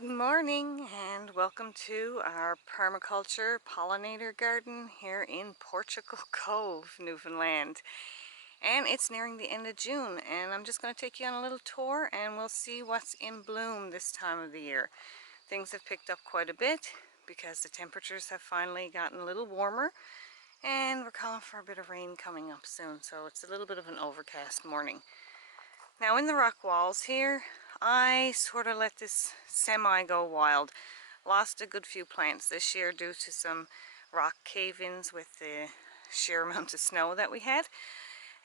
Good morning and welcome to our permaculture pollinator garden here in Portugal Cove, Newfoundland. And it's nearing the end of June and I'm just going to take you on a little tour and we'll see what's in bloom this time of the year. Things have picked up quite a bit because the temperatures have finally gotten a little warmer and we're calling for a bit of rain coming up soon, so it's a little bit of an overcast morning. Now in the rock walls here, I sort of let this semi go wild. Lost a good few plants this year due to some rock cave-ins with the sheer amount of snow that we had.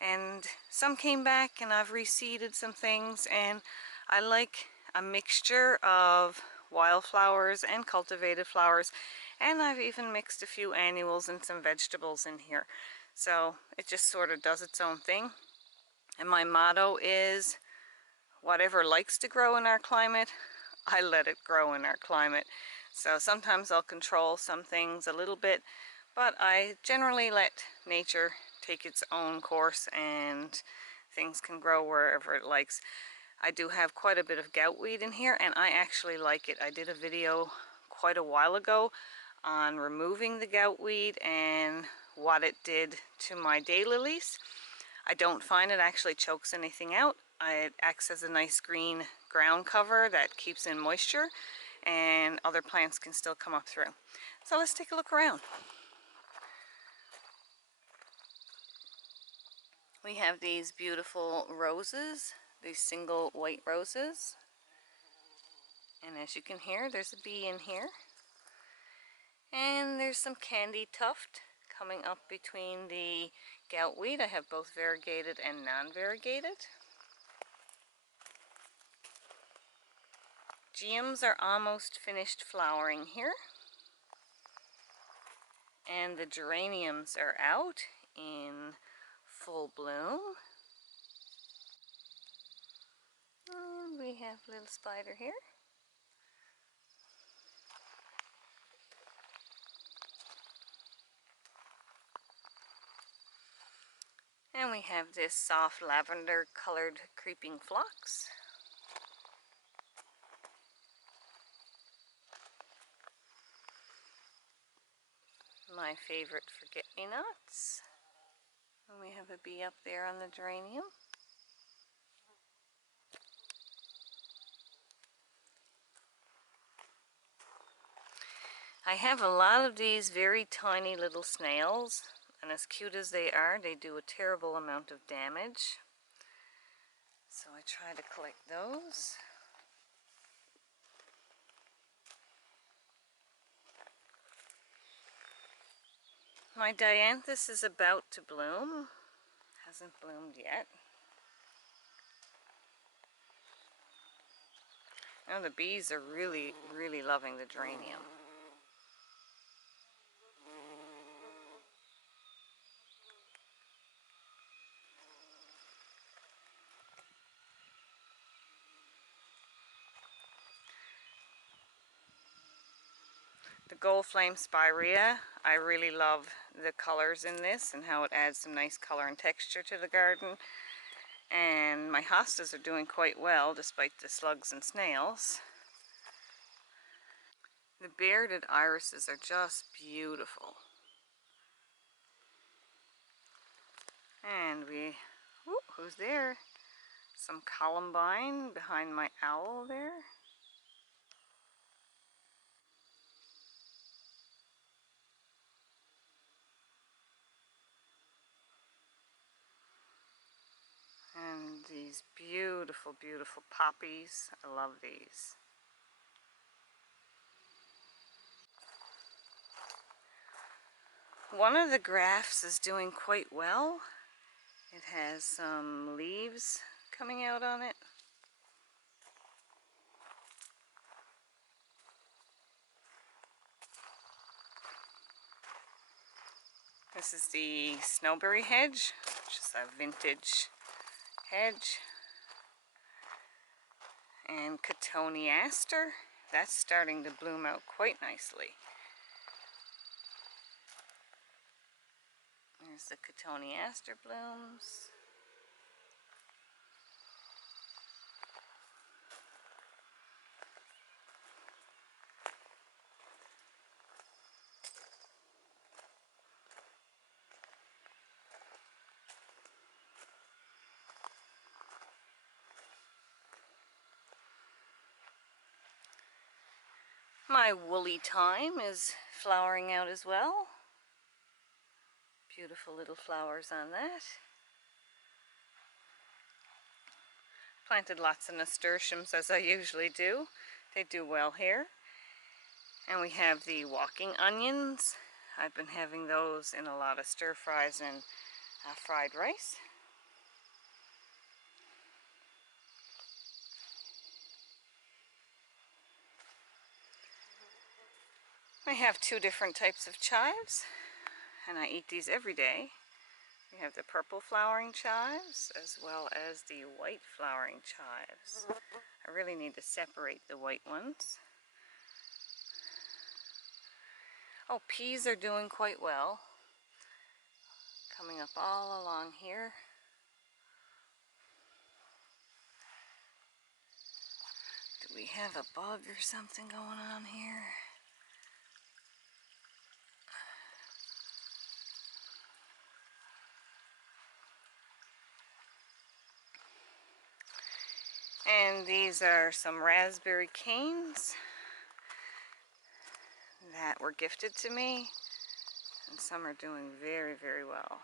And some came back and I've reseeded some things, and I like a mixture of wildflowers and cultivated flowers, and I've even mixed a few annuals and some vegetables in here. So it just sort of does its own thing. And my motto is, whatever likes to grow in our climate, I let it grow in our climate. So sometimes I'll control some things a little bit, but I generally let nature take its own course and things can grow wherever it likes. I do have quite a bit of goutweed in here and I actually like it. I did a video quite a while ago on removing the goutweed and what it did to my daylilies. I don't find it actually chokes anything out. It acts as a nice green ground cover that keeps in moisture and other plants can still come up through. So let's take a look around. We have these beautiful roses, these single white roses. And as you can hear, there's a bee in here. And there's some candy tuft coming up between the goutweed. I have both variegated and non-variegated. Geums are almost finished flowering here. And the geraniums are out in full bloom. And we have a little spider here. And we have this soft lavender colored creeping phlox. My favorite forget-me-nots. And we have a bee up there on the geranium. I have a lot of these very tiny little snails, and as cute as they are, they do a terrible amount of damage. So I try to collect those. My dianthus is about to bloom. Hasn't bloomed yet. Now the bees are really loving the geranium. The gold flame spirea, I really love the colors in this and how it adds some nice color and texture to the garden. And my hostas are doing quite well despite the slugs and snails. The bearded irises are just beautiful. And who's there? Some columbine behind my owl there. And these beautiful poppies. I love these. One of the grafts is doing quite well. It has some leaves coming out on it. This is the snowberry hedge, which is a vintage hedge. And cotoneaster, that's starting to bloom out quite nicely. There's the cotoneaster blooms. My woolly thyme is flowering out as well. Beautiful little flowers on that. Planted lots of nasturtiums as I usually do. They do well here. And we have the walking onions. I've been having those in a lot of stir fries and fried rice. I have two different types of chives, and I eat these every day. We have the purple flowering chives as well as the white flowering chives. I really need to separate the white ones. Oh, peas are doing quite well. Coming up all along here. Do we have a bug or something going on here? And these are some raspberry canes that were gifted to me, and some are doing very, very well.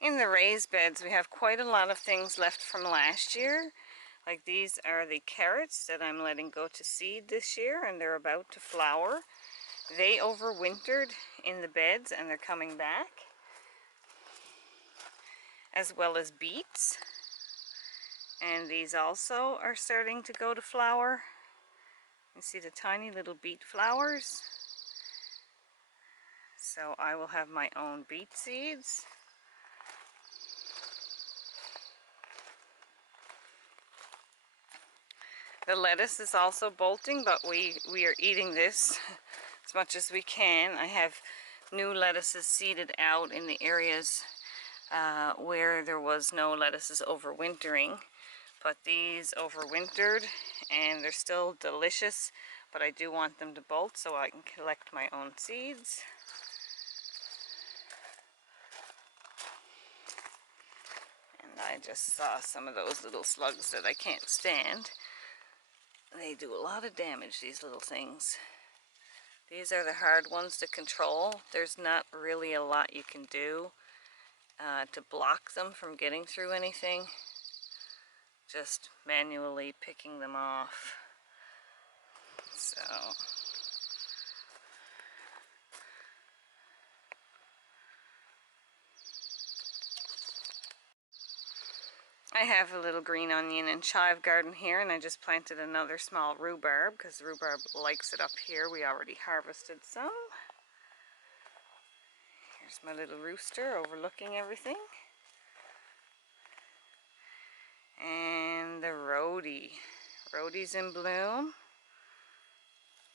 In the raised beds, we have quite a lot of things left from last year. Like these are the carrots that I'm letting go to seed this year, and they're about to flower. They overwintered in the beds and they're coming back. As well as beets. And these also are starting to go to flower. You see the tiny little beet flowers. So I will have my own beet seeds. The lettuce is also bolting, but we are eating this as much as we can. I have new lettuces seeded out in the areas where there was no lettuces overwintering. But these overwintered and they're still delicious, but I do want them to bolt so I can collect my own seeds. And I just saw some of those little slugs that I can't stand. They do a lot of damage, these little things. These are the hard ones to control. There's not really a lot you can do to block them from getting through anything. Just manually picking them off. So I have a little green onion and chive garden here, and I just planted another small rhubarb because rhubarb likes it up here. We already harvested some. Here's my little rooster overlooking everything. And the rhodie. Rhodie's in bloom.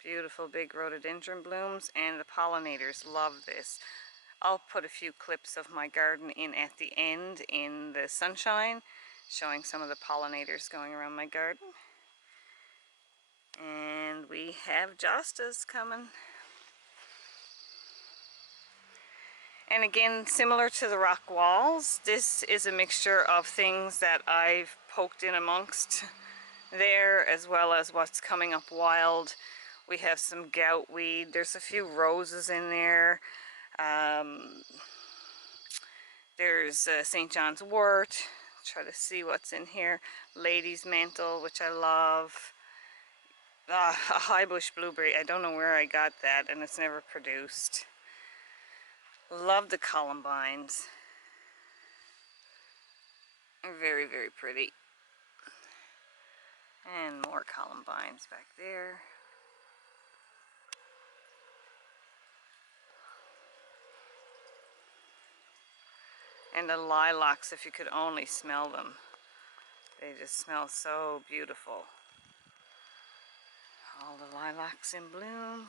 Beautiful big rhododendron blooms, and the pollinators love this. I'll put a few clips of my garden in at the end in the sunshine, showing some of the pollinators going around my garden. And we have jostas coming. And again, similar to the rock walls, this is a mixture of things that I've poked in amongst there, as well as what's coming up wild. We have some goutweed. There's a few roses in there. There's St. John's wort. Try to see what's in here. Lady's mantle, which I love. A high bush blueberry. I don't know where I got that, and it's never produced. Love the columbines. Very, very pretty. And more columbines back there. And the lilacs, if you could only smell them. They just smell so beautiful. All the lilacs in bloom.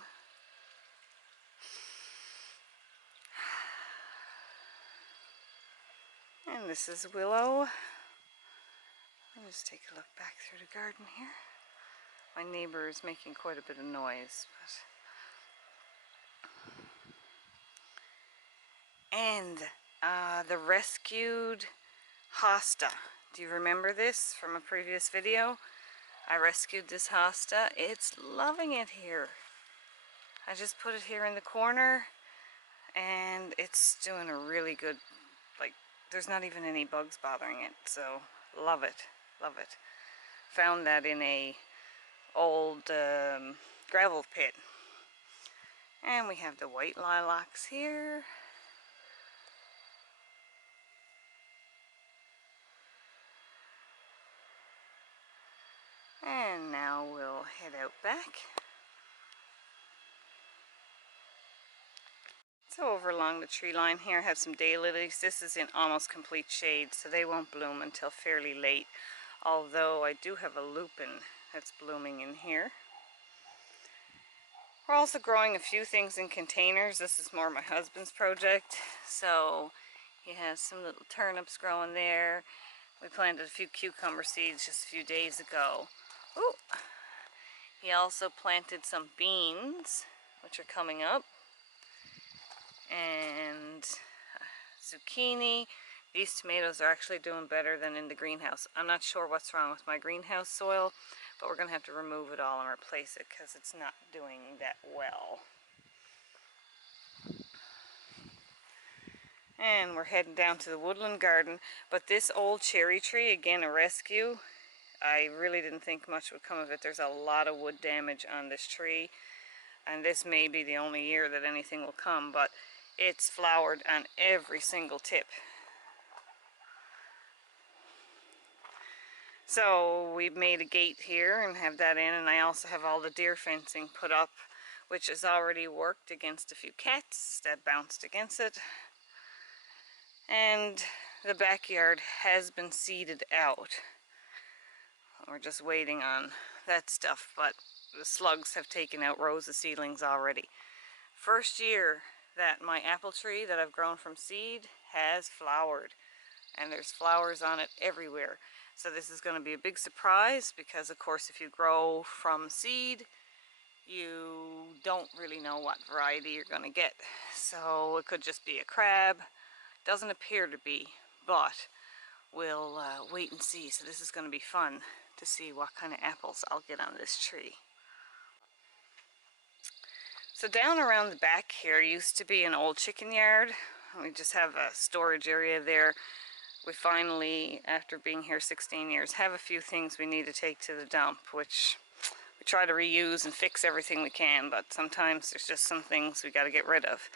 And this is willow. Let's just take a look back through the garden here. My neighbor is making quite a bit of noise, and the rescued hosta. Do you remember this from a previous video? I rescued this hosta. It's loving it here. I just put it here in the corner and it's doing a really good, like, there's not even any bugs bothering it, so love it, love it. Found that in a old gravel pit. And we have the white lilacs here. And now we'll head out back. So over along the tree line here I have some daylilies. This is in almost complete shade, so they won't bloom until fairly late. Although I do have a lupin that's blooming in here. We're also growing a few things in containers. This is more my husband's project. So he has some little turnips growing there. We planted a few cucumber seeds just a few days ago. Ooh. He also planted some beans, which are coming up. And zucchini. These tomatoes are actually doing better than in the greenhouse. I'm not sure what's wrong with my greenhouse soil, but we're going to have to remove it all and replace it because it's not doing that well. And we're heading down to the woodland garden. But this old cherry tree, again a rescue, I really didn't think much would come of it. There's a lot of wood damage on this tree, and this may be the only year that anything will come, but it's flowered on every single tip. So we've made a gate here and have that in, and I also have all the deer fencing put up, which has already worked against a few cats that bounced against it. And the backyard has been seeded out. We're just waiting on that stuff, but the slugs have taken out rows of seedlings already. First year that my apple tree that I've grown from seed has flowered, and there's flowers on it everywhere. So this is going to be a big surprise because, of course, if you grow from seed, you don't really know what variety you're going to get. So it could just be a crab. Doesn't appear to be, but we'll wait and see. So this is going to be fun to see what kind of apples I'll get on this tree. So down around the back here used to be an old chicken yard. We just have a storage area there. We finally, after being here 16 years, have a few things we need to take to the dump, which we try to reuse and fix everything we can, but sometimes there's just some things we got to get rid of.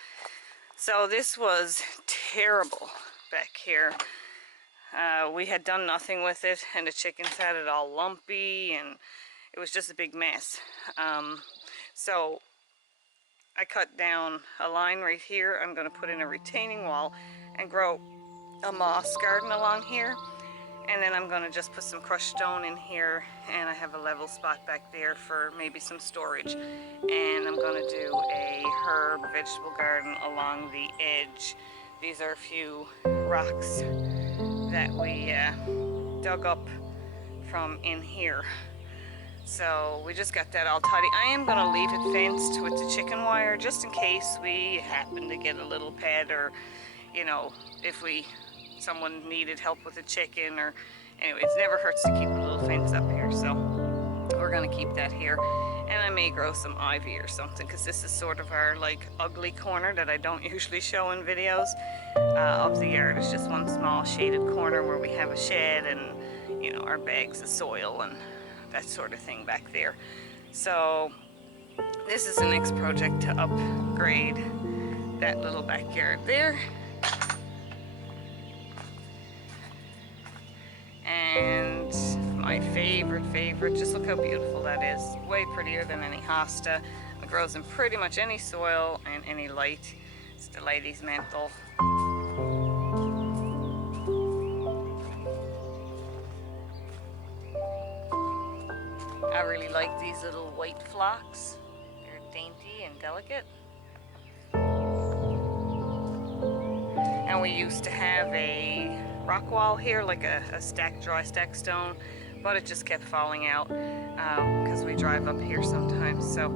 So this was terrible back here. We had done nothing with it, and the chickens had it all lumpy, and it was just a big mess. So I cut down a line right here. I'm going to put in a retaining wall and grow a moss garden along here, and then I'm going to just put some crushed stone in here, and I have a level spot back there for maybe some storage. And I'm going to do a herb vegetable garden along the edge. These are a few rocks that we dug up from in here. So we just got that all tidy. I am going to leave it fenced with the chicken wire just in case we happen to get a little pet, or, you know, if someone needed help with a chicken, or anyway, it never hurts to keep a little fence up here. So we're going to keep that here. And I may grow some ivy or something, because this is sort of our like ugly corner that I don't usually show in videos of the yard. It's just one small shaded corner where we have a shed and, you know, our bags of soil and that sort of thing back there. So this is the next project to upgrade that little backyard there. And my favorite, just look how beautiful that is. Way prettier than any hosta. It grows in pretty much any soil and any light. It's the lady's mantle. I really like these little white phlox. They're dainty and delicate. And we used to have a rock wall here, like a dry stack stone, but it just kept falling out because we drive up here sometimes, so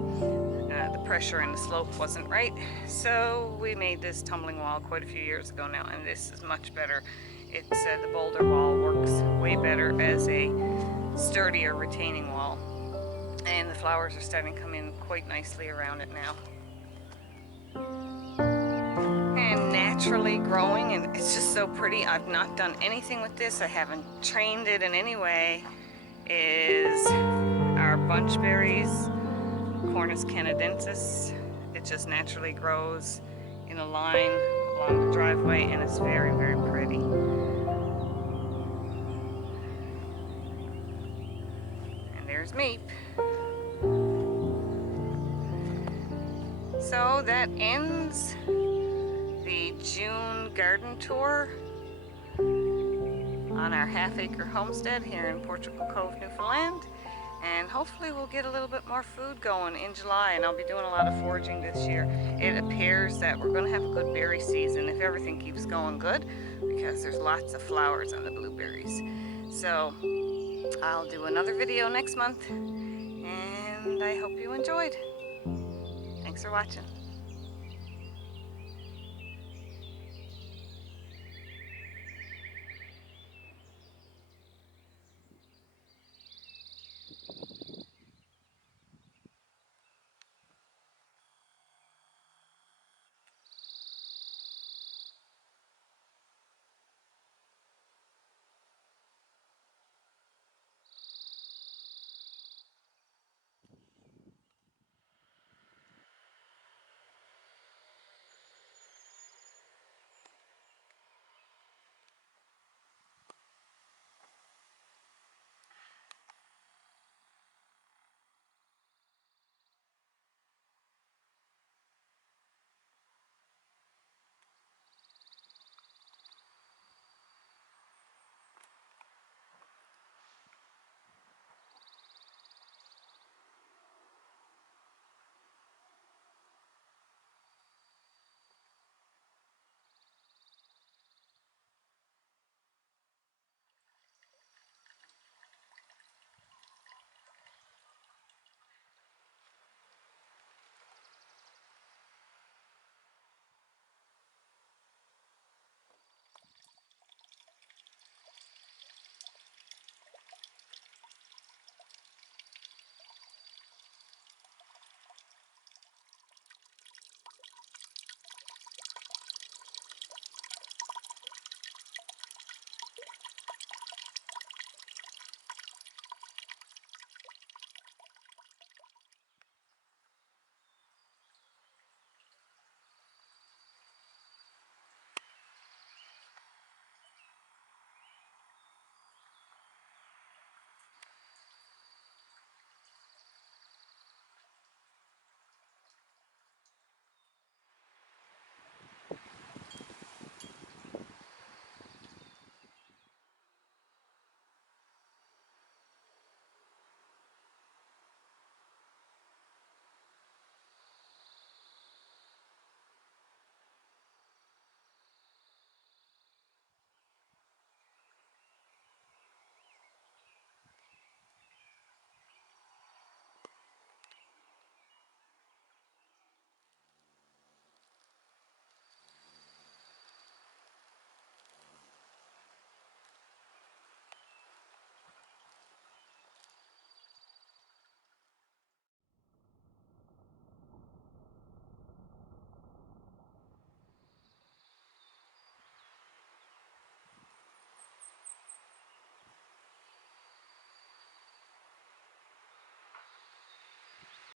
the pressure and the slope wasn't right. So we made this tumbling wall quite a few years ago now, and this is much better. It's the boulder wall works way better as a sturdier retaining wall, and the flowers are starting to come in quite nicely around it now. And naturally growing, and it's just so pretty. I've not done anything with this. I haven't trained it in any way. Is our bunchberries, Cornus canadensis. It just naturally grows in a line along the driveway, and it's very, very pretty. And there's Meep. So that ends the June garden tour on our half-acre homestead here in Portugal Cove, Newfoundland. And hopefully we'll get a little bit more food going in July, and I'll be doing a lot of foraging this year. It appears that we're going to have a good berry season if everything keeps going good, because there's lots of flowers on the blueberries. So I'll do another video next month, and I hope you enjoyed. Thanks for watching.